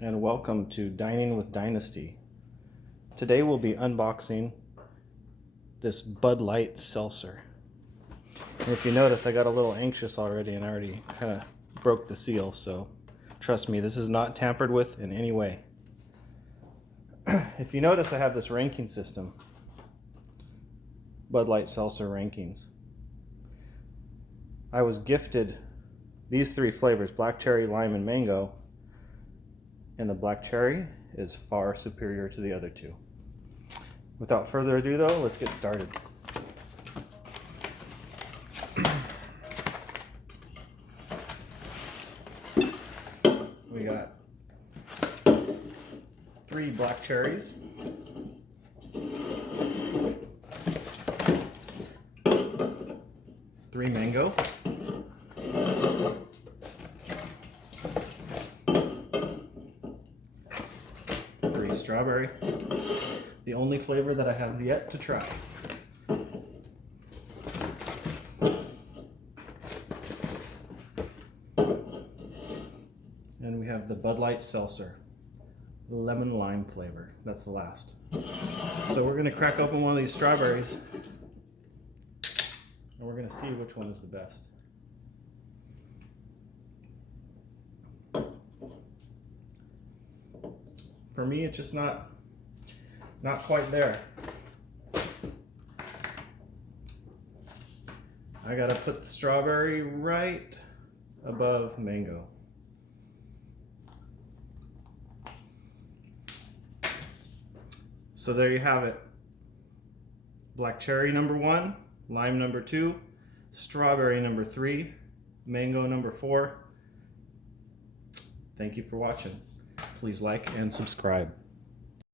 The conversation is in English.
and welcome to Dining with Dynasty. Today we'll be unboxing this Bud Light Seltzer. And if you notice, I got a little anxious already and I already kind of broke the seal, so trust me, this is not tampered with in any way. If you notice, I have this ranking system, Bud Light Seltzer rankings. I was gifted these three flavors, black cherry, lime, and mango, and the black cherry is far superior to the other two. Without further ado though, let's get started. We got 3 black cherries, 3 mango, 3 strawberry, the only flavor that I have yet to try. And we have the Bud Light Seltzer, lemon lime flavor. That's the last. So we're gonna crack open one of these strawberries and we're gonna see which one is the best. For me, it's just not quite there. I gotta put the strawberry right above mango. So there you have it. Black cherry number 1, lime number 2, strawberry number 3, mango number 4. Thank you for watching. Please like and subscribe.